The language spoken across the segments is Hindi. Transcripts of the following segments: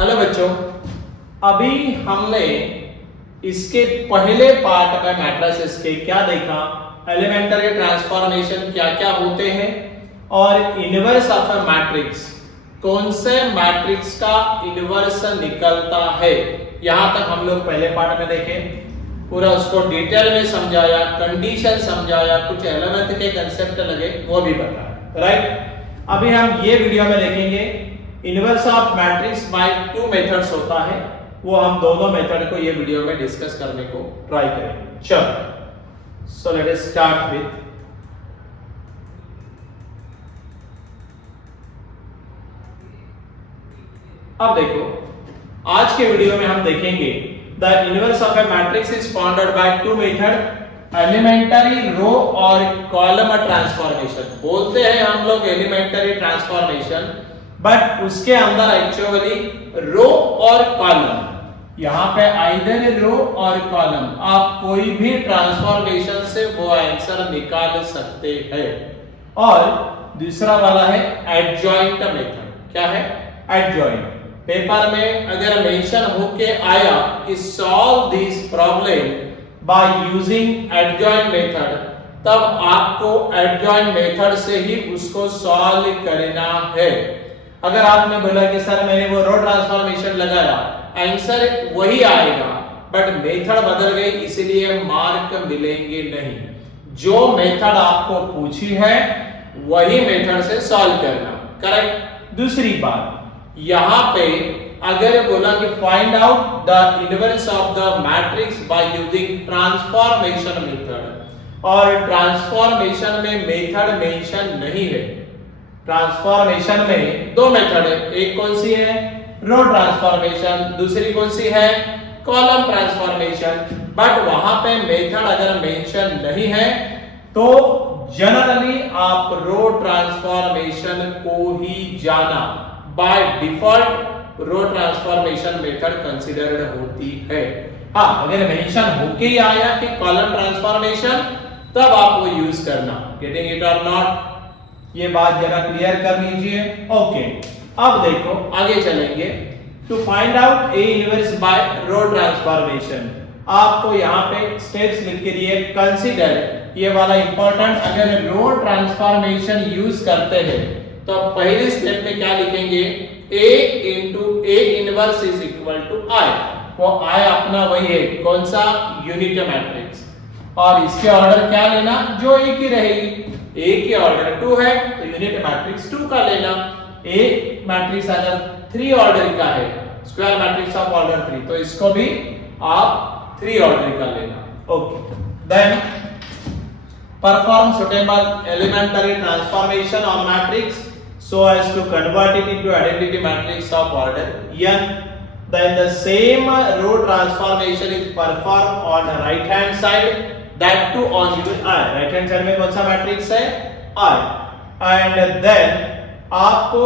हेलो बच्चों, अभी हमने इसके पहले पार्ट में मैट्रिसेस के क्या देखा, एलिमेंटरी ट्रांसफॉर्मेशन क्या क्या होते हैं और इनवर्स ऑफ अ मैट्रिक्स, कौन से मैट्रिक्स का इनवर्स निकलता है। यहां तक हम लोग पहले पार्ट में देखे, पूरा उसको डिटेल में समझाया, कंडीशन समझाया, कुछ एलिमेंट के कंसेप्ट लगे वो भी बताया, राइट। अभी हम ये वीडियो में देखेंगे inverse of matrix by two methods होता है, वो हम दोनों मेथड को ये वीडियो में डिस्कस करने को ट्राई करेंगे। चलो, so let us start with अब देखो, आज के वीडियो में हम देखेंगे the inverse of a matrix is founded by two method, elementary row और कॉलम ट्रांसफॉर्मेशन। बोलते हैं हम लोग एलिमेंटरी ट्रांसफॉर्मेशन, बट उसके अंदर एक्चुअली रो और कॉलम, यहां पे आइदर रो और कॉलम, आप कोई भी ट्रांसफॉर्मेशन से वो आंसर निकाल सकते हैं। और दूसरा वाला है एडजॉइंट मेथड। क्या है एडजॉइंट? पेपर में अगर मेंशन होके आया कि solve this problem by using adjoint method, तब आपको एडजॉइंट मेथड से ही उसको सॉल्व करना है। अगर आपने बोला कि सर मैंने वो रो ट्रांसफॉर्मेशन लगाया, आंसर वही आएगा बट मेथड बदल गई, इसलिए मार्क मिलेंगे नहीं। जो मेथड आपको पूछी है वही मेथड से सॉल्व करना, करेक्ट। दूसरी बात, यहां पे अगर बोला कि find out the inverse of the matrix by using transformation method, और ट्रांसफॉर्मेशन में मेथड मेंशन नहीं है। ट्रांसफॉर्मेशन में दो मेथड है, एक कौन सी है रो ट्रांसफॉर्मेशन, दूसरी कौन सी है कॉलम ट्रांसफॉर्मेशन। बट वहां पे मेथड अगर मेंशन नहीं है तो जनरली आप रो ट्रांसफॉर्मेशन को ही जाना, by default row transformation method considered होती है। हाँ, अगर मेंशन होके ही आया कि कॉलम ट्रांसफॉर्मेशन, तब आप वो यूज करना। गेटिंग इट और नॉट? ये बात जरा क्लियर कर लीजिए। ओके, अब देखो आगे चलेंगे। To find out A inverse by row transformation, आपको यहाँ पे स्टेप्स लिख के दिए, कंसीडर, ये वाला इंपॉर्टेंट। अगर रो ट्रांसफॉर्मेशन यूज करते हैं तो पहले स्टेप में क्या लिखेंगे, a into A inverse is equal to I. वो आई अपना वही है, कौन सा यूनिट मैट्रिक्स, और इसके ऑर्डर क्या लेना, जो एक ही रहेगी। ए के ऑर्डर 2 है तो यूनिट मैट्रिक्स 2 का लेना। ए मैट्रिक्स अगर 3 ऑर्डर का है, स्क्वायर मैट्रिक्स ऑफ ऑर्डर 3, तो इसको भी आप 3 ऑर्डर का लेना। Okay, then perform suitable elementary transformation on matrix so as to convert it into identity matrix of order n. Then the same row transformation is performed on the right hand side, that too on your I. Right hand side में कौन सा मैट्रिक्स है I, and then आपको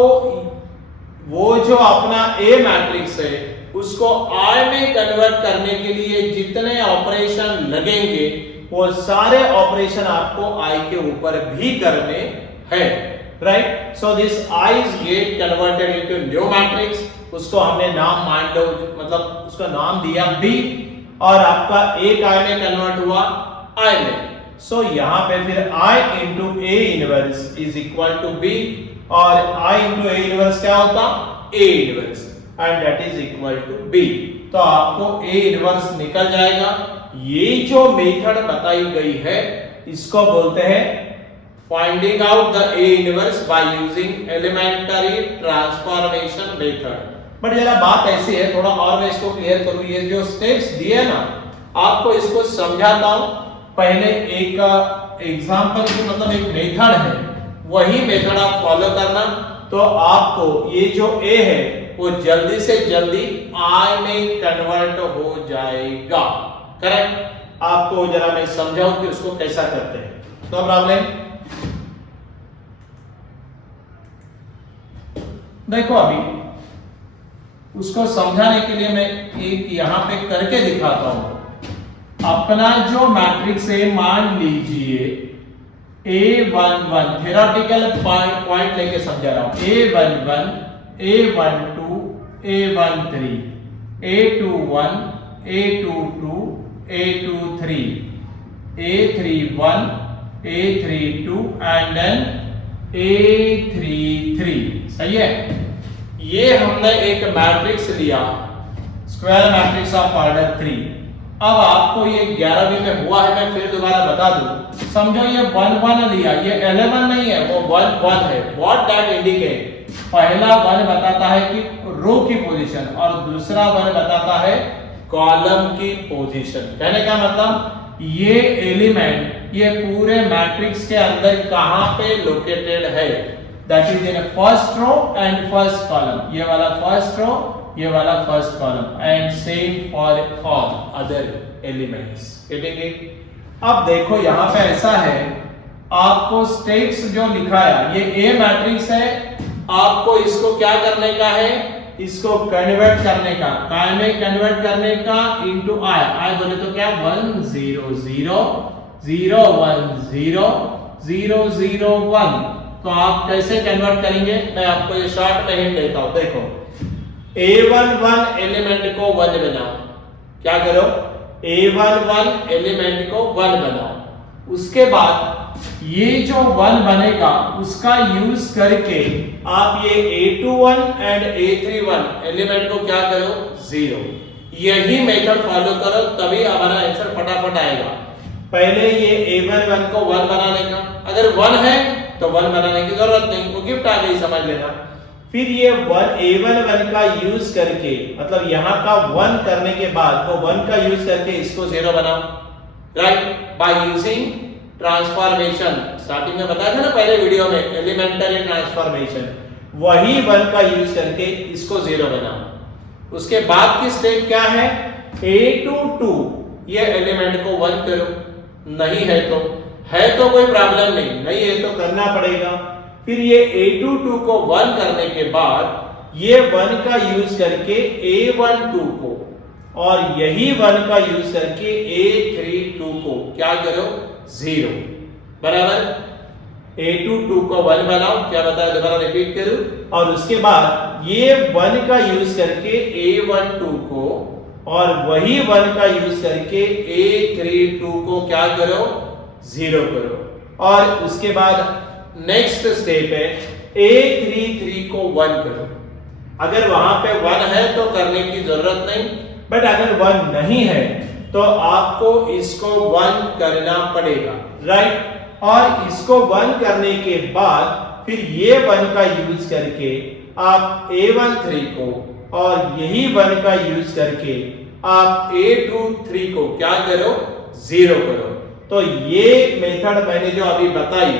वो जो अपना A मैट्रिक्स है उसको I में कन्वर्ट करने के लिए जितने ऑपरेशन लगेंगे वो सारे ऑपरेशन आपको I के ऊपर भी करने हैं, right. So this I is get converted into new matrix, उसको हमने नाम मान लो, मतलब उसका नाम दिया B, और आपका एक I में कन्वर्ट हुआ I में। सो यहाँ पे फिर I into A inverse is equal to B, और I into A इनवर्स क्या होता, A inverse, and that is equal to B। तो आपको A इनवर्स निकल जाएगा। ये जो मेथड बताई गई है इसको बोलते हैं finding out the A inverse by using elementary transformation method। But जरा बात ऐसी है, थोड़ा और मैं इसको क्लियर करूं, ये जो स्टेप्स दिए ना, आपको इसको समझाता हूं। पहले एक एग्जांपल की, मतलब एक मेथड है, वही मेथड आप फॉलो करना, तो आपको ये जो A है वो जल्दी से जल्दी I में कन्वर्ट हो जाएगा, करेक्ट। आपको जरा मैं समझाऊं कि उसको कैसा करते हैं, नो प्रॉब्लम। देखो, अभी उसको समझाने के लिए मैं एक यहां पे करके दिखाता हूं। अपना जो मैट्रिक्स है, मान लीजिए A11, थ्योरेटिकल पॉइंट लेके समझा रहा हूं, A11, A12, A13, A21, A22, A23, A31, A32 and then A33। सही है। ये हमने एक मैट्रिक्स लिया, स्क्वायर मैट्रिक्स ऑफ ऑर्डर 3। अब आपको ये 11वीं में हुआ है, मैं फिर दोबारा बता दूं। समझो ये 1 1 लिया, ये 11 नहीं है, वो 1 1 है। व्हाट दैट इंडिकेट, पहला 1 बताता है कि रो की पोजीशन और दूसरा 1 बताता है कॉलम की पोजीशन। कहने का मतलब ये एलिमेंट ये पूरे मैट्रिक्स के अंदर कहां पे लोकेटेड है, that is in first row and first column. ये वाला फर्स्ट रो, ये वाला first column, and same for all other elements. Getting it. अब देखो यहां पे ऐसा है, आपको स्टेप्स जो लिखाया, ये ए मैट्रिक्स है, आपको इसको क्या करने का है, इसको कन्वर्ट करने का। काय में कन्वर्ट करने का, इनटू आई। आई बोले तो क्या 1 0 0 0 1 0 0 0 1। तो आप कैसे कन्वर्ट करेंगे, मैं आपको ये शॉर्ट में हिंट देता हूं। देखो A11 एलिमेंट को 1 बनाओ। क्या करो, A11 एलिमेंट को 1 बनाओ। उसके बाद ये जो 1 बनेगा उसका यूज करके आप ये A21 एंड A31 एलिमेंट को क्या करो, 0। यही मेथड फॉलो करो, तभी हमारा आंसर फटाफट आएगा। पहले ये A11 को 1 बनाने का, अगर 1 है तो 1 बनाने की जरूरत नहीं, वो गिफ्ट आ गई, समझ लेना। फिर ये A11 का यूज करके, मतलब यहां का 1 करने के बाद तो 1 का यूज करके इसको 0 बनाओ, right, by using transformation. Starting में बताया था ना पहले वीडियो में, एलिमेंटरी ट्रांसफॉर्मेशन। वही 1 का यूज करके इसको 0 बनाओ। उसके बाद की स्टेप क्या है, A22 ये एलिमेंट को 1 करो, नहीं है तो कोई प्रॉब्लम नहीं है तो करना पड़ेगा। फिर ये A22 को 1 करने के बाद ये 1 का यूज करके A12 को, और यही 1 का यूज करके A32 को क्या करो, 0। बराबर, A22 को 1 बनाओ, क्या बताया, दोबारा रिपीट करूं। और उसके बाद ये 1 का यूज करके A12 को, और वही 1 का यूज करके A32 को क्या करो, 0 करो। और उसके बाद नेक्स्ट स्टेप है A33 को 1 करो। अगर वहां पे 1 है तो करने की जरूरत नहीं, बट अगर 1 नहीं है तो आपको इसको 1 करना पड़ेगा, राइट। और इसको 1 करने के बाद फिर ये 1 का यूज करके आप A13 को, और यही 1 का यूज करके आप A23 को क्या करो, 0 करो। तो ये मेथड मैंने जो अभी बताई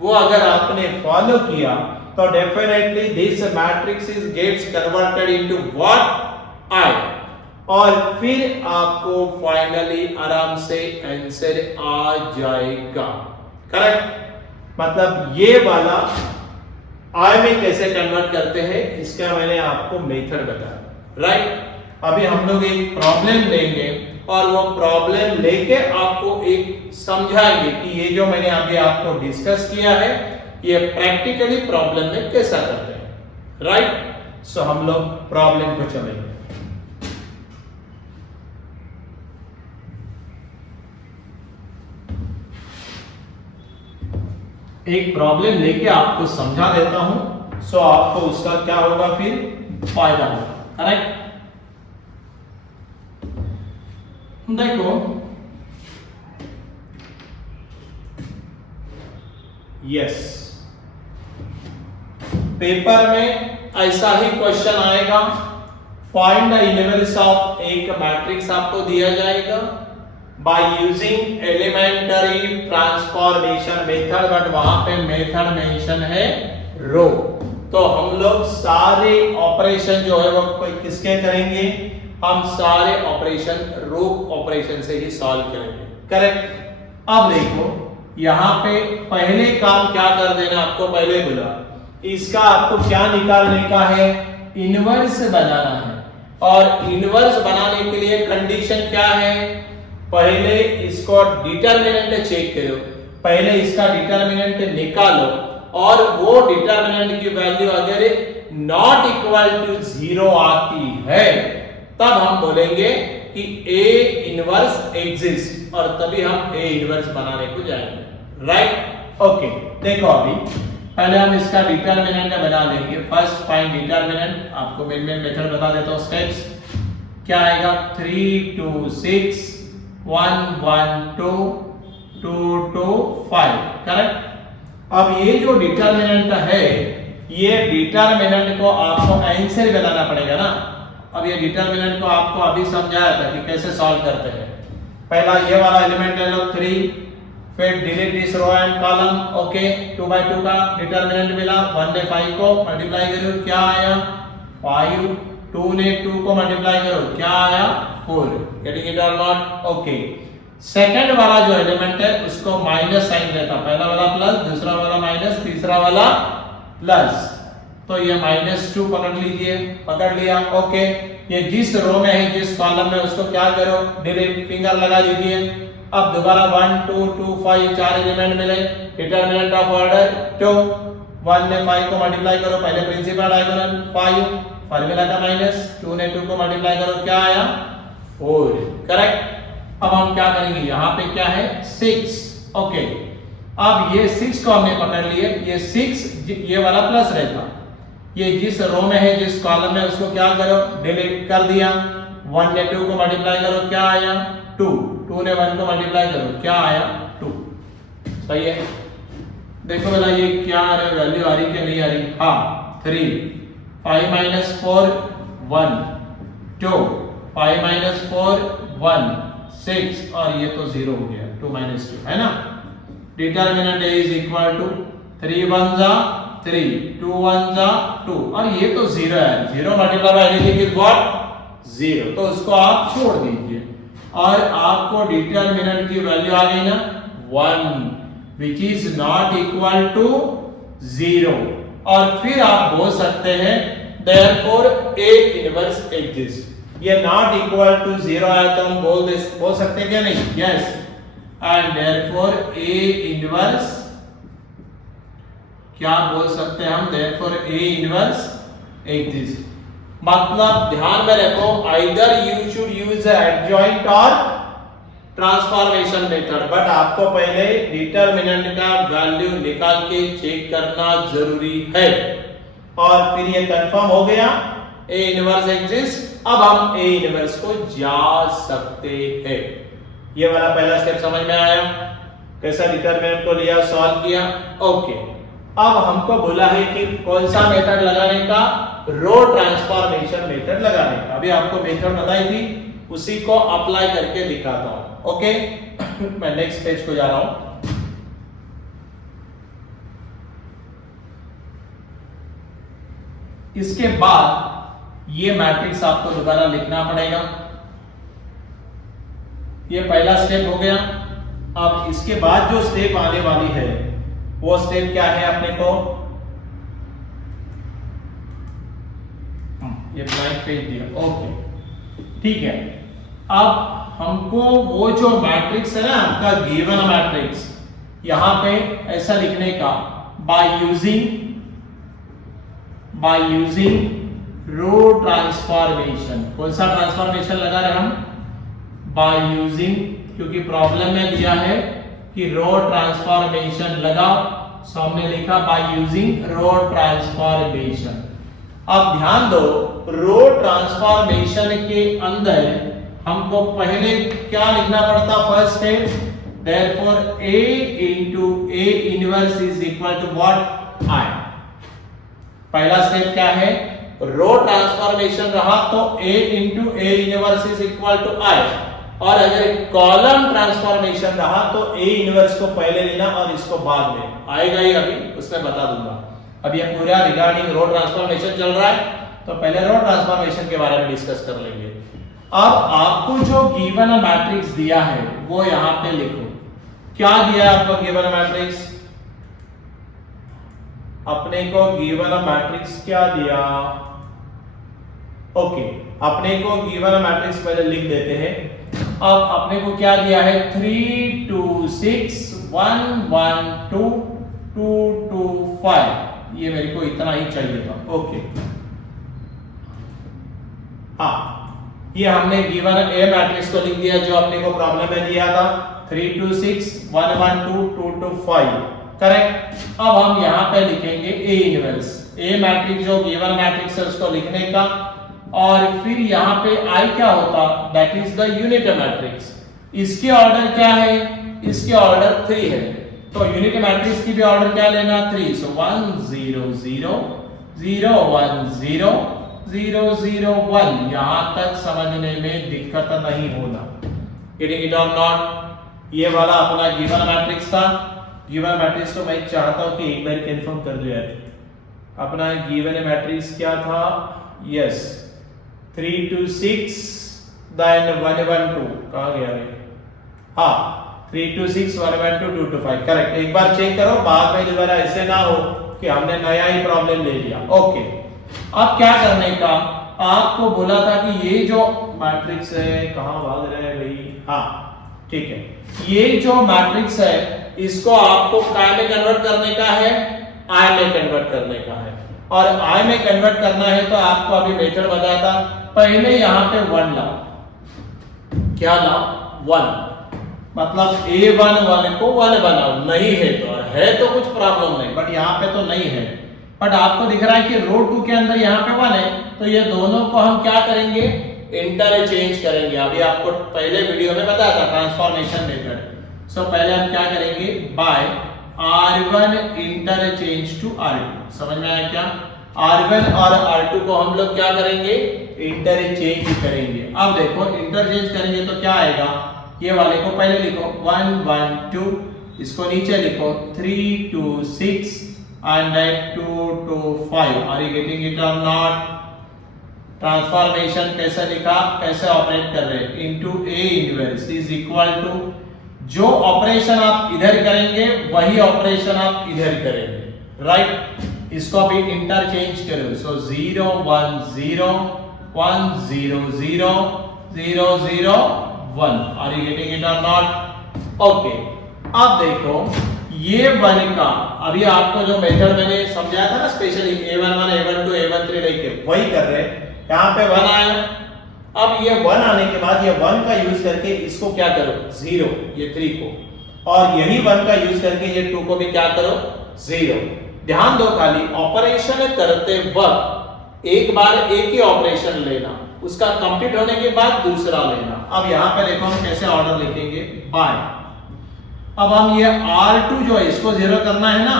वो अगर आपने फॉलो किया तो definitely this matrix is gets converted into what, I. और फिर आपको फाइनली आराम से आंसर आ जाएगा, करेक्ट। मतलब ये वाला आई में कैसे कन्वर्ट करते हैं इसका मैंने आपको मेथड बताया, राइट। अभी हम लोग एक प्रॉब्लम लेंगे और वो प्रॉब्लम लेके आपको एक समझाएंगे कि ये जो मैंने अभी आपको डिस्कस किया है ये प्रैक्टिकली प्रॉब्लम में कैसा करते हैं, राइट। सो हम लोग प्रॉब्लम को चलेंगे। एक प्रॉब्लम लेके आपको समझा देता हूं, सो आपको उसका क्या होगा, फिर फायदा होगा, करेक्ट। देखो यस, पेपर में ऐसा ही क्वेश्चन आएगा। फाइंड द इनवर्स ऑफ एक मैट्रिक्स आपको दिया जाएगा by using elementary transformation method, but वहां पे मेथड मेंशन है रो। तो हम लोग सारे ऑपरेशन जो है वो किसके करेंगे, हम सारे ऑपरेशन रो ऑपरेशन से ही सॉल्व करेंगे, करेक्ट। अब देखो यहां पे पहले काम क्या कर देना, आपको पहले बोला इसका आपको क्या निकालने का है, इनवर्स बनाना है। और इनवर्स बनाने के लिए कंडीशन क्या है, पहले इसको डिटरमिनेंट चेक करो, पहले इसका डिटरमिनेंट निकालो, और वो डिटरमिनेंट की वैल्यू अगर नॉट इक्वल टू 0 आती है, तब हम बोलेंगे कि A इनवर्स एग्जिस्ट, और तभी हम A इनवर्स बनाने को जाएंगे। Right, okay. देखो अभी पहले हम इसका डिटरमिनेंट बना लेंगे। फर्स्ट फाइंड डिटरमिनेंट, आपको मेन मेथड बता देता हूं। स्टेप्स क्या आएगा, 3 2 6 1 1 2 2 2 5, करेक्ट। अब ये जो डिटरमिनेंट है, ये डिटरमिनेंट को आपको ऐन से बनाना पड़ेगा ना। अब ये डिटरमिनेंट को आपको अभी समझाया था कि कैसे सॉल्व करते हैं। पहला ये वाला एलिमेंट ले लो 3, फिर delete this row and column. Okay, 2 by 2 का डिटरमिनेंट मिला। 1 ने 5 को मल्टीप्लाई करो, क्या आया 5। 2 ने 2 को मल्टीप्लाई करो, क्या आया 4। गेटिंग इट और नॉट? ओके। सेकंड वाला जो एलिमेंट है उसको माइनस साइन देता, पहला वाला प्लस, दूसरा वाला माइनस, तीसरा वाला प्लस। तो ये -2 पकड़ लीजिए, पकड़ लिया। ओके, ये जिस रो में है, जिस कॉलम में, उसको क्या करो, डिलीट, फिंगर लगा दीजिए। अब दोबारा 1 2 2 5 4 एलिमेंट मिले। Determinant of order 2। 1 ने 5 को मल्टीप्लाई करो, पहले प्रिंसिपल डायगोनल 5, फार्मूला का माइनस। 2 ने 2 को मल्टीप्लाई करो, क्या आया 4, करेक्ट। अब हम क्या करेंगे, यहाँ पे क्या है 6। ओके, अब ये 6 को हमने पकड़ लिए। ये 6 ये वाला प्लस रहता, ये जिस रो में है, जिस कॉलम में, उसको क्या करो, डिलीट कर दिया। 1 ने 2 को मल्टीप्लाई करो, क्या आया 2। 2 ने 1 को मल्टीप्लाई करो, क्या आया 2। सही है। देखो बेटा ये क्या आ रहा है, वैल्यू आ रही कि नहीं आ रही? हाँ, 3 5 - 4 1 2 5 - 4 1 6, और ये तो 0 हो गया, 2 - 2 है ना। डिटरमिनेंट इज इक्वल टू 3 1 जा 3 2 1 जा 2, और ये तो 0 है। 0 multiply by anything is what 0, तो उसको आप छोड़ दीजिए और आपको डिटरमिनेंट की वैल्यू आ गई ना 1, which is not equal to 0। और फिर आप बोल सकते हैं देयरफॉर A इनवर्स एग्जिस्ट। ये नॉट इक्वल टू 0 आया तो हम बोल सकते हैं क्या नहीं? Yes, and therefore A inverse, क्या बोल सकते हैं हम, देयरफॉर A इनवर्स एग्जिस्ट। मतलब ध्यान में रखो, either you should use adjoint और ट्रांसफॉर्मेशन मेथड, बट आपको पहले डिटरमिनेंट का वैल्यू निकाल के चेक करना जरूरी है। और फिर ये कंफर्म हो गया A इनवर्स एग्जिस्ट। अब हम A इनवर्स को जा सकते हैं। ये वाला पहला स्टेप समझ में आया, कैसा डिटरमिनेंट को लिया, सॉल्व किया। ओके, अब हमको बोला है कि कौन सा मेथड लगाने का, रो ट्रांसफॉर्मेशन मेथड लगाने का। अभी आपको मेथड बताई थी, उसी को अप्लाई करके दिखाता हूं। ओके मैं नेक्स्ट पेज को जा रहा हूं। इसके बाद ये मैट्रिक्स आपको दोबारा लिखना पड़ेगा। ये पहला स्टेप हो गया। अब इसके बाद जो स्टेप आने वाली है वो स्टेप क्या है, अपने को ये ब्लैंक पेज दिया। ओके ठीक है, अब हमको वो जो मैट्रिक्स है ना आपका गिवन मैट्रिक्स, यहां पे ऐसा लिखने का, बाय यूजिंग रो ट्रांसफॉर्मेशन। कौन सा ट्रांसफॉर्मेशन लगा रहे हम, बाय यूजिंग, क्योंकि प्रॉब्लम में दिया है कि रो ट्रांसफॉर्मेशन लगाओ, सामने लिखा बाय यूजिंग रो ट्रांसफॉर्मेशन। अब ध्यान दो, रो ट्रांसफॉर्मेशन के अंदर हमको पहले क्या लिखना पड़ता, first step, therefore A into A inverse is equal to what, I। पहला स्टेप क्या है, रो ट्रांसफॉर्मेशन रहा तो A into A inverse is equal to I, और अगर कॉलम ट्रांसफॉर्मेशन रहा तो A इनवर्स को पहले लेना और इसको बाद में, आएगा ही अभी उसमें बता दूंगा। अब ये पूरा रिगार्डिंग रो ट्रांसफॉर्मेशन चल रहा है, तो पहले रो ट्रांसफॉर्मेशन के बारे में डिस्कस कर लेंगे। अब आपको जो गिवन मैट्रिक्स दिया है वो यहां पे लिखो। क्या दिया आपको गिवन मैट्रिक्स, अपने को गिवन मैट्रिक्स क्या दिया, ओके अपने को गिवन मैट्रिक्स पहले लिख देते हैं। अब अपने को क्या दिया है, 3 2 6 1 1 2 2 2 5, ये मेरे को इतना ही चाहिए था। ओके, हाँ, ये हमने गिवन ए मैट्रिक्स को लिख दिया जो अपने को प्रॉब्लम में दिया था 3 2 6 1 1 2 2 2 5, करेक्ट। अब हम यहाँ पे लिखेंगे ए इनवर्स, ए मैट्रिक्स जो गिवन मैट्रिक्स है उसको लिखने का, और फिर यहाँ पे आई क्या होता, that is the unit matrix. इसके ऑर्डर क्या है, इसके ऑर्डर 3 है, तो यूनिट मैट्रिक्स की भी ऑर्डर क्या लेना 3, सो 1 0 0 0 1 0 0 0 1, यहां तक समझने में दिक्कत नहीं होना। गेटिंग इट और नॉट। ये वाला अपना गिवन मैट्रिक्स था। गिवन मैट्रिक्स को मैं चाहता हूं कि एक बार कंफर्म कर दो यार, अपना गिवन मैट्रिक्स क्या था, यस 3 2 6 देन 1 1 2, कहां गया रे, हाँ 3 2 6 1 1 2 2 2 5, करेक्ट। एक बार चेक करो, बाद में दोबारा ऐसे ना हो कि हमने नया ही प्रॉब्लम ले लिया। ओके, अब क्या करने का, आपको बोला था कि ये जो मैट्रिक्स है, कहां भाग रहे हैं भाई, हाँ ठीक है, ये जो मैट्रिक्स है इसको आपको काय में कन्वर्ट करने का है, आई में कन्वर्ट करने का है। और आई में कन्वर्ट करना है तो आपको अभी मेथड बताया था, पहले यहां पे 1 लाओ, क्या लाओ 1, मतलब a1 1 को 1 बनाओ, नहीं है तो, और है तो कुछ प्रॉब्लम नहीं, बट यहाँ पे तो नहीं है, बट आपको दिख रहा है कि रो 2 के अंदर यहाँ पे 1 है, तो ये दोनों को हम क्या करेंगे, इंटरचेंज करेंगे। अभी आपको पहले वीडियो में बताया था ट्रांसफॉर्मेशन मेथड। सो पहले हम क्या करेंगे, bye r1 interchange to r2, समझ में आया क्या, r1 और r2 को हम लोग क्या करेंगे, इंटरचेंज करेंगे। अब देखो इंटरचेंज करेंगे तो क्या आएगा, ये वाले को पहले लिखो 1 1 2, इसको नीचे लिखो 3 2 6 and then 2 2 5, are you getting it or not? Transformation कैसे लिखा, कैसे ऑपरेट कर रहे हैं, into A inverse is equal to, जो ऑपरेशन आप इधर करेंगे वही ऑपरेशन आप इधर करेंगे, राइट। इसको भी इंटरचेंज करो, सो 0 1 0 1 0 0 0 0 1, are you getting it or not? Okay, अब देखो ये 1 का, अभी आपको जो मेथड मैंने समझाया था ना स्पेशली a11 a12 a13 लेके, वही कर रहे हैं। यहाँ पे 1 आया, अब ये 1 आने के बाद ये 1 का यूज करके इसको क्या करो 0, ये 3 को, और यही 1 का यूज करके ये 2 को भी क्या करो 0। ध्यान दो, खाली ऑपरेशन करते वक्त एक बार एक ही ऑपरेशन लेना, उसका कंप्लीट होने के बाद दूसरा लेना। अब यहाँ पे देखो हम कैसे ऑर्डर लिखेंगे, बाय, अब हम ये R2 जो है इसको 0 करना है ना,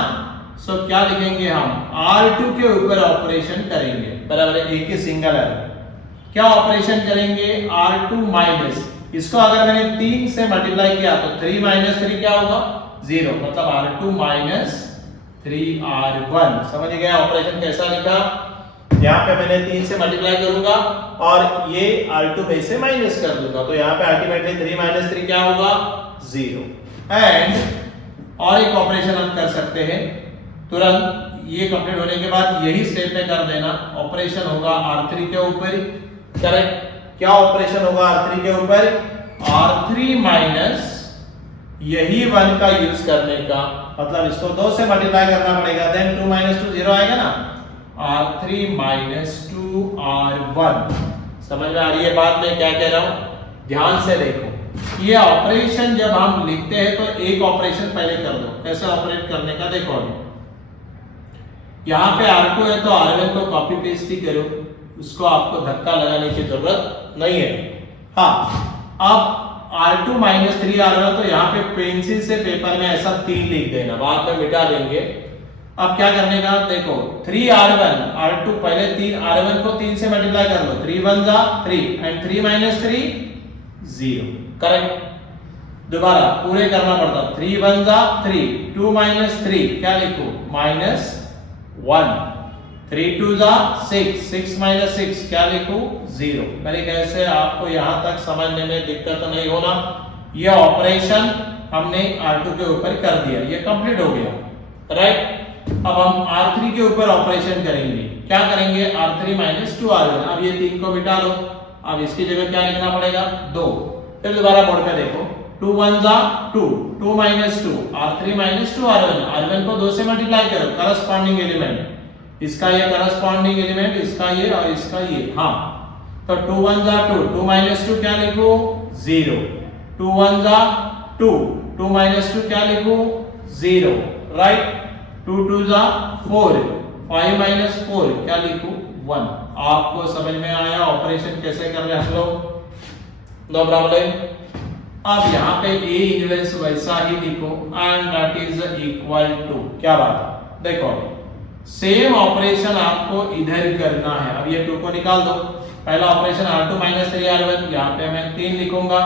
सो क्या लिखेंगे हम, R2 के ऊपर ऑपरेशन करेंगे, बराबर है, एक ही सिंगल है, क्या ऑपरेशन करेंगे, R2 माइनस, इसको अगर मैंने 3 से मल्टीप्लाई किया तो 3 माइनस 3 क्या होगा 0, मतलब R2 माइनस 3R1, समझ गए ऑपरेशन कैसा लिखा। यहाँ पे मैंने 3 से मल्टीप्लाई करूंगा और ये R2 में से माइनस कर दूंगा, तो यहाँ पे अल्टीमेटली 3 माइनस 3 क्या होगा 0। एंड और एक ऑपरेशन हम कर सकते हैं तुरंत, ये कंप्लीट होने के बाद यही स्टेप में कर देना, ऑपरेशन होगा R3 के ऊपर, करेक्ट। क्या ऑपरेशन होगा R3 के ऊपर, R3 माइनस यही 1 का यूज करने का, मतलब इसको 2 से मल्टीप्लाई करना पड़ेगा, देन 2 माइनस 2 0 आएगा ना, R3 माइनस 2R1, समझ में आ रही है बात मैं क्या कह रहा हूं, ध्यान से देखो। ये ऑपरेशन जब हम लिखते हैं तो एक ऑपरेशन पहले कर दो, कैसे ऑपरेट करने का देखो। अभी यहाँ पे R2 है तो R1 को कॉपी पेस्ट ही करो, उसको आपको धक्का लगाने की जरूरत नहीं है। हाँ, अब R2 माइनस 3R1, तो यहाँ पे पेंसिल से पेपर में ऐसा 3 लिख देना, बाद में मिटा देंगे। अब क्या करने का देखो, 3R1 R2 पहले 3R1 को 3 से मल्टीप्लाई कर लो, 3 1 जा 3 एंड 3 माइनस 3 0, करेक्ट। दोबारा पूरे करना पड़ता, 3 1 जा 3, 2 माइनस 3 क्या लिखो माइनस 1, 3 2 जा 6, 6 माइनस 6 क्या लिखो 0। मेरे कैसे आपको यहां तक समझने में दिक्कत नहीं होना। ये ऑपरेशन हमने R2 के ऊपर कर दिया, ये कंप्लीट हो गया, राइट। अब हम R3 के ऊपर ऑपरेशन करेंगे, क्या करेंगे, R3 माइनस 2R1, अब ये 3 को मिटा लो, अब इसकी जगह क्या लिखना पड़ेगा 2, फिर दोबारा बोर्ड पे देखो, 2 1 जा 2, 2 minus 2, R3 minus 2 R1, R1 को 2 से मल्टीप्लाई करो, करस्पॉन्डिंग एलिमेंट, इसका ये करस्पॉन्डिंग एलिमेंट, इसका ये और इसका ये, हाँ, तो 2 1 जा 2, 2 माइनस 2 क्या लिखो 0, 2 1 जा 2, 2 माइनस 2 क्या लिखो 0, राइट, 2 2 जा 4, 5 माइनस 4 क्या लिखो 1। आपको समझ में आया ऑपरेशन कैसे कर रहे हैं हम लोग, नो प्रॉब्लम। अब यहाँ पे A इनवर्स वैसा ही लिखो and that is equal to, क्या बात है, देखो सेम ऑपरेशन आपको इधर करना है। अब ये 2 को निकाल दो, पहला ऑपरेशन R2 माइनस 3 R1, यहाँ पे मैं 3 लिखूंगा।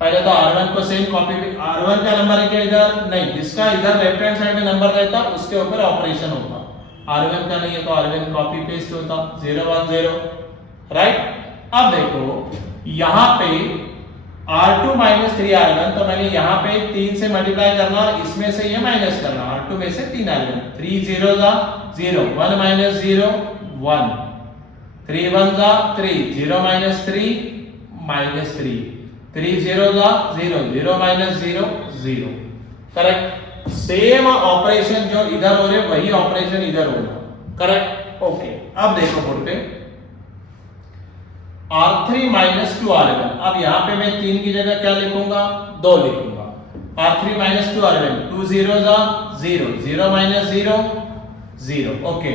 पहले तो R1 को सेम कॉपी, R1 का नंबर है क्या इधर, नहीं, जिसका इधर लेफ्ट हैंड साइड में नंबर रहता उसके ऊपर ऑपरेशन होता, R1 का नहीं है तो R1 कॉपी पेस्ट होता, 0 1 0, राइट। अब देखो यहाँ पे R2 माइनस 3 R1, तो मैंने यहाँ पे 3 से मल्टीप्लाई करना और इसमें से ये माइनस करना, R2 में से 3 R1, 3 0 जा 0, 1 माइनस 0 1, 3 1 जा 3, 0 माइनस 3 माइनस 3, 3 0 जा 0, 0 माइनस 0 0, करेक्ट। सेम ऑपरेशन जो इधर हो रहे वही ऑपरेशन इधर होगा, करेक्ट, ओके। अब देखो बोर्ड पे R3 माइनस 2 R1, अब यहाँ पे मैं 3 की जगह क्या लिखूंगा 2 लिखूंगा, R3 माइनस 2 R1, 2 0 जा 0, 0 माइनस 0 0, ओके,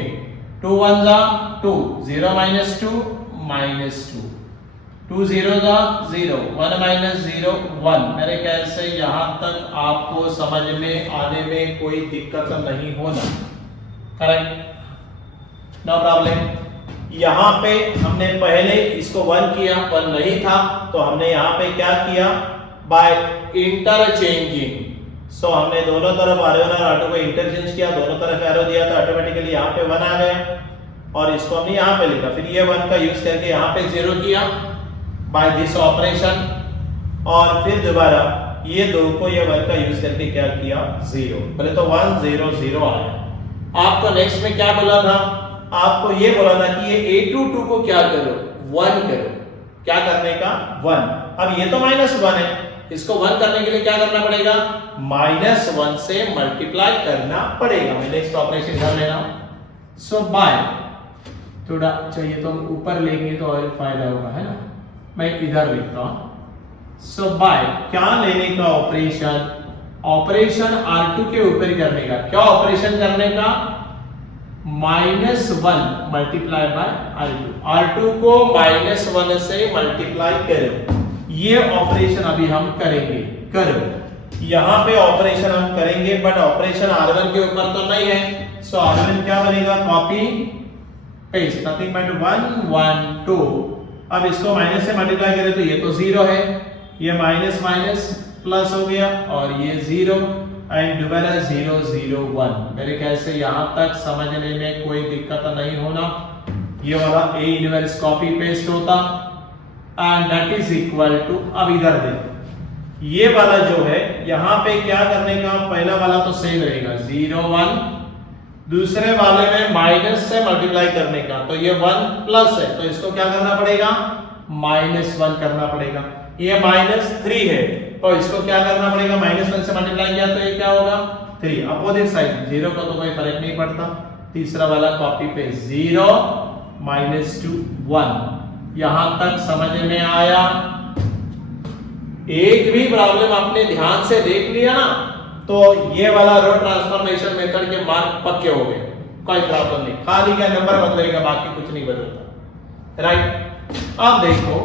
2 1 जा 2, 0 माइनस 2 माइनस 2, 2 0 जा 0, 1 माइनस 0 1। मेरे ख्याल से यहाँ तक आपको समझ में आने में कोई दिक्कत नहीं होना, करेक्ट, नो प्रॉब्लम। यहाँ पे हमने पहले इसको 1 किया, 1 नहीं था तो हमने यहाँ पे क्या किया, बाय इंटरचेंजिंग, सो हमने दोनों तरफ R1 और R2 को इंटरचेंज किया, दोनों तरफ एरो दिया तो ऑटोमेटिकली यहाँ पे 1 आ गया और इसको हमने यहाँ पे लिखा, फिर ये 1 का यूज करके यहाँ पे 0 किया बाय दिस ऑपरेशन, और फिर दोबारा ये 2 को ये 1 का यूज करके क्या किया 0, पहले तो 1 0 0 आया। आपको नेक्स्ट में क्या बोला था, आपको ये बोला था कि ये A22 को क्या करो 1 करो, क्या करने का 1। अब ये तो -1 है, इसको 1 करने के लिए क्या करना पड़ेगा, -1 से मल्टीप्लाई करना पड़ेगा। मैं नेक्स्ट ऑपरेशन कर ले रहा हूं, सो बाय, थोड़ा चाहिए तो ऊपर लेंगे तो और फायदा होगा, है ना, मैं इधर लिखता हूं, सो बाय क्या लेने का ऑपरेशन, ऑपरेशन R2 के ऊपर करने का, क्या ऑपरेशन करने का -1 मल्टीप्लाई बाय R2, R2 को -1 से मल्टीप्लाई करो, ये ऑपरेशन अभी हम करेंगे, करो यहाँ पे ऑपरेशन हम करेंगे, बट ऑपरेशन R1 के ऊपर तो नहीं है, सो R1 क्या बनेगा, कॉपी पेस्ट, नथिंग बट 1 1 2। अब इसको माइनस से मल्टीप्लाई करें तो ये तो 0 है, ये माइनस माइनस प्लस हो गया और ये 0 एंड दोबारा 0 0 1। मेरे ख्याल से यहाँ तक समझने में कोई दिक्कत नहीं होना, ये वाला A इनवर्स कॉपी पेस्ट होता and that is equal to, अब इधर देखो ये वाला जो है यहाँ पे क्या करने का, पहला वाला तो सेम रहेगा 0 1, दूसरे वाले में माइनस से मल्टीप्लाई करने का, तो ये 1 प्लस है तो इसको क्या करना पड़ेगा -1 करना पड़ेगा, ये -3 है तो इसको क्या करना पड़ेगा, -1 से मल्टीप्लाई किया तो ये क्या होगा 3, अपोजिट साइड 0 का तो कोई फर्क नहीं पड़ता, तीसरा वाला कॉपी पे 0 -2 1। यहां तक समझ में आया, एक भी प्रॉब्लम आपने ध्यान से देख लिया ना तो ये वाला रो ट्रांसफॉर्मेशन मेथड के मार्क पक्के हो गए, कोई प्रॉब्लम नहीं, खाली क्या नंबर बदलेगा, बाकी कुछ नहीं बदलता, राइट। अब देखो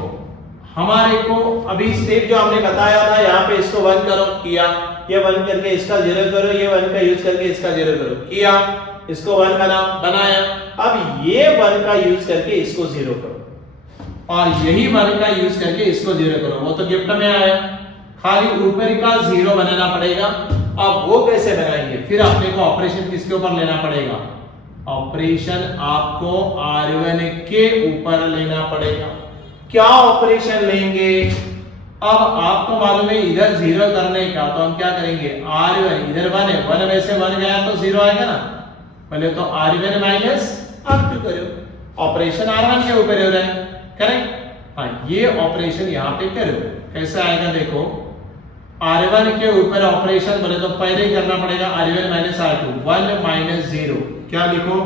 हमारे को अभी स्टेप जो हमने बताया था, यहाँ पे इसको 1 करो, किया, ये 1 करके इसका 0 करो, ये 1 का यूज करके इसका 0 करो, किया, इसको 1 बनाया, अब ये 1 का यूज करके इसको 0 करो और यही 1 का यूज करके इसको 0 करो, वो तो गिफ्ट में आया, खाली ऊपर का 0 बनाना पड़ेगा। अब वो कैसे बनाएंगे, फिर अपने को ऑपरेशन किसके ऊपर लेना पड़ेगा, ऑपरेशन आपको R1 के ऊपर लेना पड़ेगा। क्या ऑपरेशन लेंगे, अब आपको मालूम है इधर 0 करने का, तो हम क्या करेंगे, R1 इधर 1 है, 1 में से 1 गया तो 0 आएगा ना, पहले तो R1 माइनस R2 करो, ऑपरेशन R1 के ऊपर हो रहा है, करेक्ट। हाँ, ये ऑपरेशन यहाँ पे करो, कैसे आएगा देखो, R1 के ऊपर ऑपरेशन बोले तो पहले ही करना पड़ेगा R1 माइनस R2, 1 माइनस 0, क्या लिखो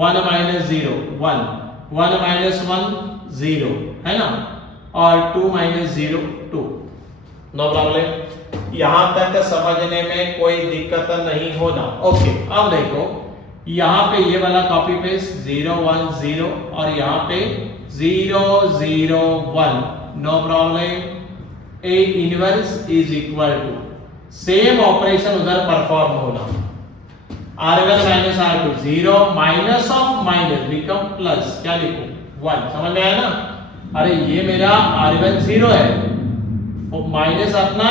1 माइनस 0 1, 1 माइनस 1 0 है ना, और 2 माइनस 0 2, नो प्रॉब्लम। यहां तक समझने में कोई दिक्कत नहीं होना। ओके, अब देखो यहां पे ये वाला कॉपी पेस्ट 0 1 0 और यहां पे 0 0 1, no problem. A inverse is equal to same operation उधर परफॉर्म होना, R1 minus R2 0 minus of minus become plus, क्या लिखो 1, समझ में आया ना। अरे ये मेरा R1 0 है, माइनस अपना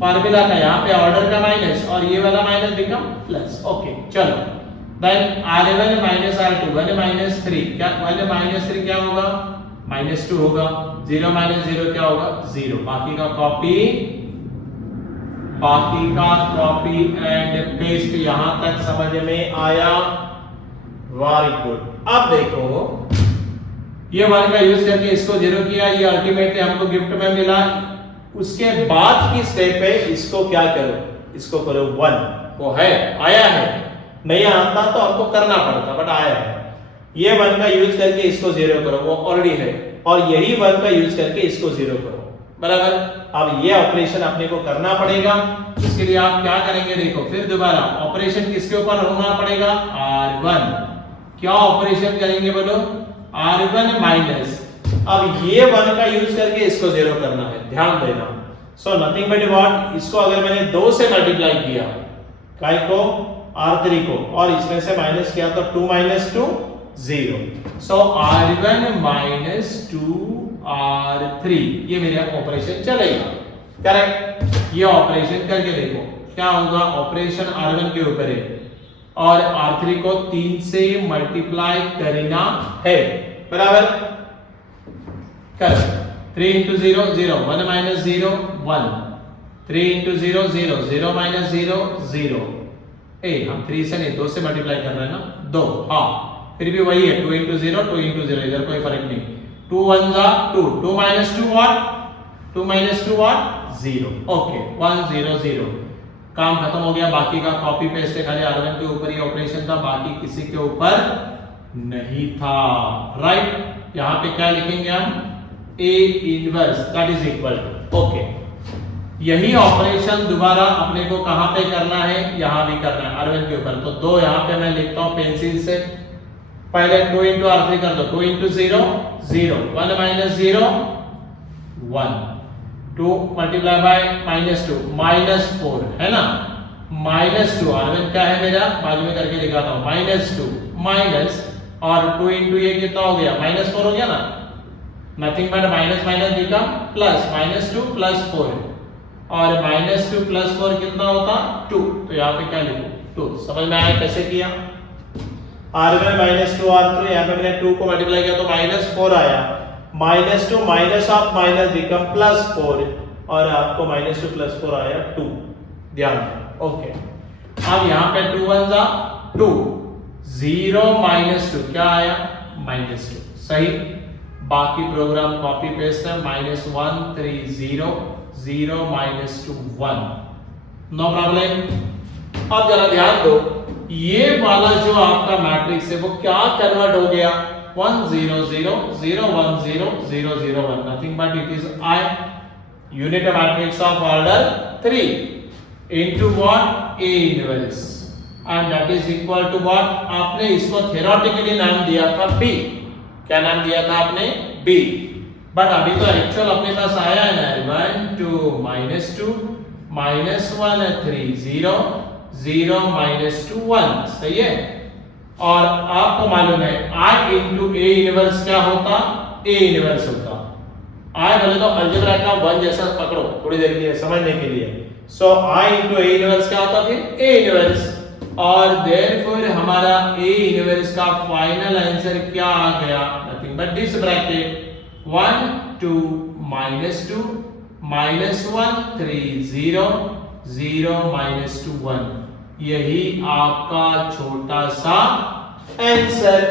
फार्मूला का यहाँ पे ऑर्डर का माइनस और ये वाला माइनस बिकम प्लस। ओके चलो, then R1 minus R2 1 minus 3, क्या 1 माइनस 3 क्या होगा माइनस 2 होगा, 0 माइनस 0 क्या होगा 0, बाकी का कॉपी एंड पेस्ट। यहां तक समझ में आया, वेरी गुड। अब देखो ये 1 का यूज करके इसको 0 किया, ये अल्टीमेटली हमको गिफ्ट में मिला। उसके बाद की स्टेप है इसको क्या करो, इसको करो 1, वो है आया है, नहीं आता तो हमको करना पड़ता बट आया है। ये 1 का यूज करके इसको 0 करो, वो ऑलरेडी है, और यही 1 का यूज करके इसको 0 करो, बराबर। अब ये ऑपरेशन अपने को करना पड़ेगा, इसके लिए आप क्या करेंगे देखो, फिर दोबारा ऑपरेशन किसके ऊपर होना पड़ेगा R1, क्या ऑपरेशन करेंगे बोलो R1 माइनस, अब ये 1 का यूज करके इसको 0 करना है, ध्यान देना। सो नथिंग बट व्हाट, इसको अगर मैंने 2 से मल्टीप्लाई किया, काय को R3 को, और इसमें से माइनस किया तो 2 माइनस 2 0, सो R1 माइनस 2 R3, ये मेरा ऑपरेशन चलेगा, करेक्ट। ये ऑपरेशन करके देखो क्या होगा, ऑपरेशन R1 के ऊपर है और R3 को 3 से मल्टीप्लाई करना है, बराबर। कर 3 into 0 0, 1 minus 0 1, 3 into 0 0, 0 minus 0 0, हम 3 से नहीं 2 से मल्टीप्लाई कर रहे हैं ना, 2, हाँ फिर भी वही है, 2 into 0 2 into 0, इधर कोई फर्क नहीं, 2 1 जा 2, 2 minus 2 what, 2 minus 2 what 0, okay 1 0 0, काम खत्म हो गया। बाकी का कॉपी पेस्ट है, खाली R1 के ऊपर ही ऑपरेशन था, बाकी किसी के ऊपर नहीं था, राइट। यहां पे क्या लिखेंगे हम, A inverse that is equal to, okay. यही ऑपरेशन दोबारा अपने को कहां पे करना है, यहां भी करना है R1 के ऊपर, तो 2 यहां पे मैं लिखता हूं पेंसिल से, पहले 2 into R3 कर दो, 2 into 0 0, 1 minus 0 1, 2 multiply by minus 2 minus 4 है ना, minus 2, R1 क्या है मेरा, बाजू में करके दिखाता हूं, minus 2 माइनस, और 2 into ये कितना हो गया minus 4 हो गया ना, nothing but minus minus become plus, minus 2 plus 4, और minus 2 plus 4 कितना होता 2, तो यहाँ पे क्या लिखो 2, समझ में आया कैसे किया। R1 minus 2 R3, यहाँ पे मैंने 2 को मल्टीप्लाई किया तो minus 4 आया, minus 2 minus of minus become plus 4, और आपको minus 2 plus 4 आया 2, ध्यान दें, ओके। अब यहाँ पे 2 1 जा 2, 0 minus 2 क्या आया minus 2, सही। बाकी प्रोग्राम कॉपी पेस्ट है, minus 1 3 0 0 minus 2 1, नो प्रॉब्लम। अब जरा ध्यान दो, ये वाला जो आपका मैट्रिक्स है वो क्या कन्वर्ट हो गया, 1 0 0 0 1 0 0 0 1, nothing but it is I, unit matrix of order 3 into what, A inverse, and that is equal to what, आपने इसको थ्योरेटिकली नाम दिया था B, क्या नाम दिया था आपने B, बट अभी तो एक्चुअल अपने पास आया है ना 1 2 minus 2 minus 1 3 0 0 minus 2 1, सही है। और आपको मालूम है I into A इनवर्स क्या होता, A इनवर्स होता, I बोले तो अलजेब्रा का 1 जैसा पकड़ो थोड़ी देर के लिए समझने के लिए, सो I into A इनवर्स क्या होता फिर A इनवर्स, और देयरफॉर हमारा A इनवर्स का फाइनल आंसर क्या आ गया, nothing but this bracket 1 2 minus 2 minus 1 3 0 0 minus 2 1, यही आपका छोटा सा आंसर।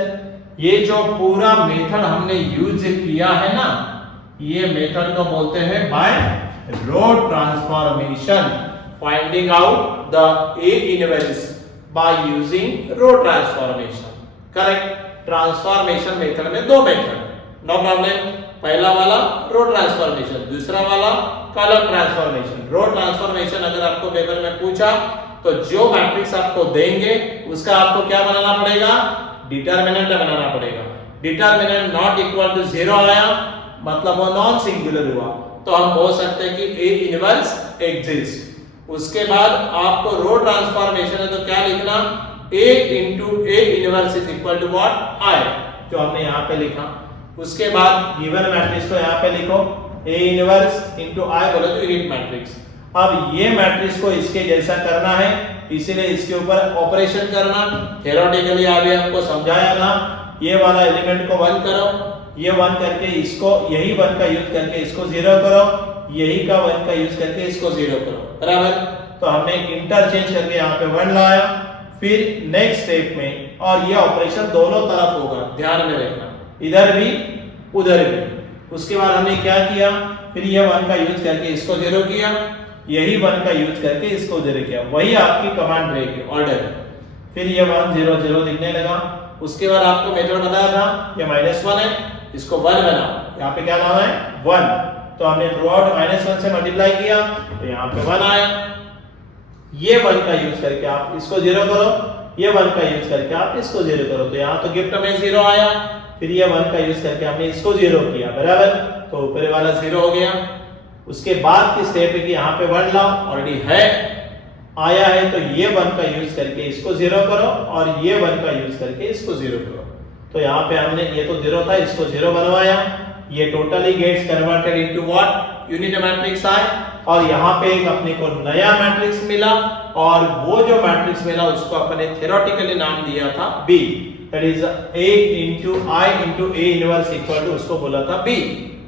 ये जो पूरा मेथड हमने यूज किया है ना, ये मेथड को बोलते हैं by row transformation, finding out the A inverse by using row transformation. Correct. Transformation method में दो मेथड, नो प्रॉब्लम। पहला वाला रो ट्रांसफॉर्मेशन, दूसरा वाला कॉलम ट्रांसफॉर्मेशन। रो ट्रांसफॉर्मेशन अगर आपको पेपर में पूछा तो जो मैट्रिक्स आपको देंगे उसका आपको क्या बनाना पड़ेगा, डिटरमिनेंट बनाना पड़ेगा। डिटरमिनेंट नॉट इक्वल टू 0 आया मतलब वो नॉन सिंगुलर हुआ, तो हम बोल सकते हैं कि A इनवर्स एग्जिस्ट। उसके बाद आपको रो ट्रांसफॉर्मेशन है तो क्या लिखना, A into A inverse is equal to what, I, जो हमने यहाँ पे लिखा। उसके बाद गिवन मैट्रिक्स को यहाँ पे लिखो, A इनवर्स into I बोले तो यूनिट मैट्रिक्स। अब ये मैट्रिक्स को इसके जैसा करना है, इसीलिए इसके ऊपर ऑपरेशन करना। थ्योरेटिकली अभी हमको समझाया था, ये वाला एलिमेंट को 1 करो, ये 1 करके इसको, यही 1 का यूज करके इसको 0 करो, यही का 1 का यूज करके इसको 0 करो, बराबर। तो हमने इंटरचेंज करके यहाँ पे 1 लाया, फिर नेक्स्ट स्टेप में, और ये ऑपरेशन दोनों तरफ होगा, ध्यान में रखना, इधर भी उधर भी। उसके बाद हमने क्या किया, फिर ये 1 का यूज करके इसको 0 किया, यही 1 का यूज करके इसको 0 किया, वही आपकी कमांड रहेगी ऑर्डर। फिर ये 1 0 0 दिखने लगा। उसके बाद आपको मेथड बताया था, ये -1 है, इसको 1 बना, यहाँ पे क्या लाना है 1, तो हमने थ्रू आउट -1 से मल्टीप्लाई किया तो यहाँ पे 1 आया। ये 1 का यूज करके आप इसको 0 करो, ये 1 का यूज करके आप इसको 0 करो, तो यहाँ तो गिफ्ट में 0 आया। फिर ये 1 का यूज करके हमने इसको 0 किया, बराबर, तो ऊपर वाला 0 हो गया। उसके बाद की स्टेप है कि यहाँ पे 1 लाओ, ऑलरेडी है आया है, तो ये 1 का यूज करके इसको 0 करो और ये 1 का यूज करके इसको 0 करो। तो यहाँ पे हमने, ये तो 0 था, इसको 0 बनवाया, ये totally gets converted into what, unit matrix I, और यहाँ पे एक अपने को नया मैट्रिक्स मिला, और वो जो मैट्रिक्स मिला उसको अपने थ्योरेटिकली नाम दिया था B, that is A into I into A inverse equal to, उसको बोला था B,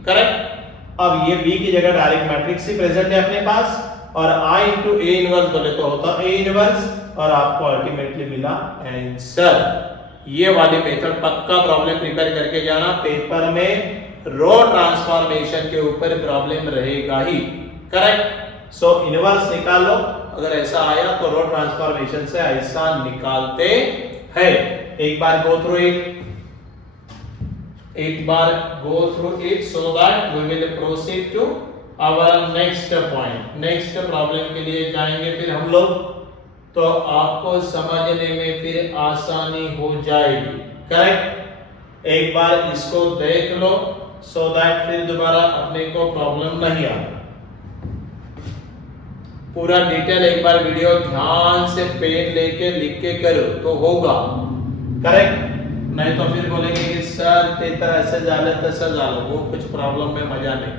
करेक्ट। अब ये B की जगह डायरेक्ट मैट्रिक्स ही प्रेजेंट है अपने पास, और I into A इनवर्स बोले तो होता A इनवर्स, और आपको अल्टीमेटली मिला आंसर। ये वाली मेथड पक्का प्रॉब्लम प्रिपेयर करके जाना, पेपर में रो ट्रांसफॉर्मेशन के ऊपर प्रॉब्लम रहेगा ही, करेक्ट। सो इनवर्स निकालो, अगर ऐसा आया तो रो ट्रांसफॉर्मेशन से ऐसा निकालते हैं। एक बार go through it so that we will proceed to our next point. Next problem के लिए जाएंगे फिर हम लोग, तो आपको समझने में फिर आसानी हो जाएगी, करेक्ट। एक बार इसको देख लो सो दैट फिर दोबारा अपने को प्रॉब्लम नहीं आए। पूरा डिटेल एक बार वीडियो ध्यान से पेन लेके लिख के करो तो होगा, करेक्ट। नहीं तो फिर बोलेंगे कि सर ते तरह ऐसे जाले तैसे जालो, वो कुछ प्रॉब्लम में मजा नहीं।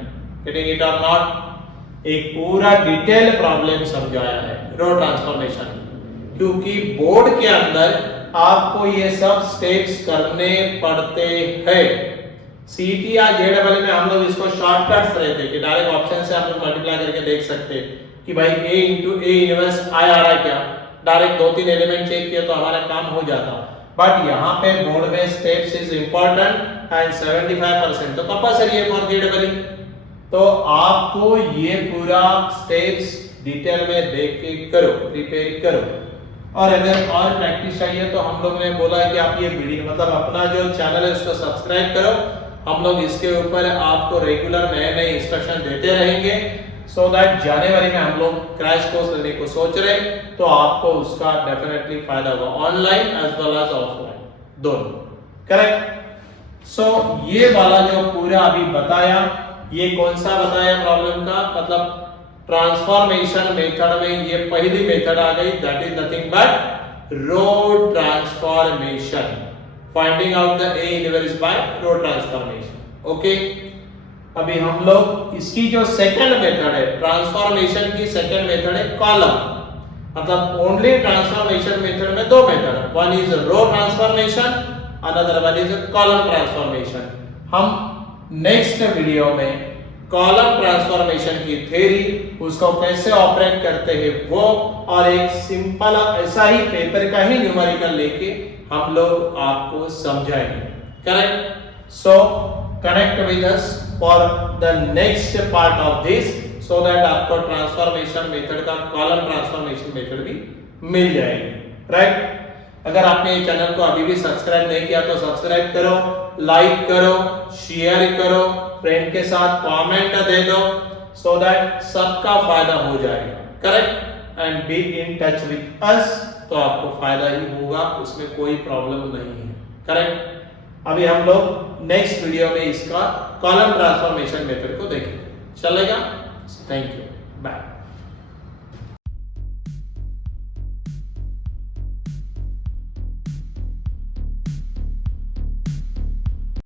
गेटिंग इट और नॉट? एक पूरा डिटेल प्रॉब्लम समझाया है रो ट्रांसफॉर्मेशन, क्योंकि बोर्ड के अंदर आपको ये सब स्टेप्स करने पड़ते हैं। सीटी या जेडबल में हम लोग इसको शॉर्टकट्स रहते कि डायरेक्ट ऑप्शन से हम लोग मल्टीप्लाई करके देख सकते कि भाई A into A inverse I आ रहा है क्या, डायरेक्ट 2-3 एलिमेंट चेक किया तो हमारा काम हो जाता। बट यहाँ पे बोर्ड में स्टेप्स इज इंपॉर्टेंट एंड 75% तो कंपल्सरी है फॉर जेडबल। तो आपको ये पूरा स्टेप्स डिटेल में देख के करो, प्रिपेयर करो। और अगर और प्रैक्टिस चाहिए तो हम लोग ने बोला है कि आप ये वीडियो मतलब अपना जो चैनल है उसको सब्सक्राइब करो। हम लोग इसके ऊपर आपको रेगुलर नए नए इंस्ट्रक्शन देते रहेंगे, सो दैट जनवरी में हम लोग क्रैश कोर्स लेने को सोच रहे तो आपको उसका डेफिनेटली फायदा होगा, online as well as offline दोनों, करेक्ट। सो ये वाला जो पूरा अभी बताया, ये कौन सा बताया प्रॉब्लम का, मतलब ट्रांसफॉर्मेशन मेथड में ये पहली मेथड आ गई, that is nothing but row transformation, finding out the A inverse by row transformation. Okay, अभी हम लोग इसकी जो सेकंड मेथड है ट्रांसफॉर्मेशन की, सेकंड मेथड है कॉलम, मतलब ओनली ट्रांसफॉर्मेशन मेथड में दो method, one is row transformation, another one is column transformation. हम नेक्स्ट वीडियो में कॉलम ट्रांसफॉर्मेशन की थ्योरी, उसको कैसे ऑपरेट करते हैं वो, और एक सिंपल ऐसा ही पेपर का ही न्यूमेरिकल लेके हम लोग आपको समझाएंगे, correct. So connect with us for the next part of this, so that आपको ट्रांसफॉर्मेशन मेथड का कॉलम ट्रांसफॉर्मेशन मेथड भी मिल जाएगी, राइट। अगर आपने ये चैनल को अभी भी सब्सक्राइब नहीं किया तो सब्सक्राइब करो, लाइक करो, शेयर करो, फ्रेंड के साथ कमेंट दे दो, सो दैट सबका फायदा हो जाएगा, correct. And be in touch with us, तो आपको फायदा ही होगा, उसमें कोई प्रॉब्लम नहीं है, करेक्ट। अभी हम लोग नेक्स्ट वीडियो में इसका कॉलम ट्रांसफॉर्मेशन मेथड को देखेंगे, चलेगा। Thank you.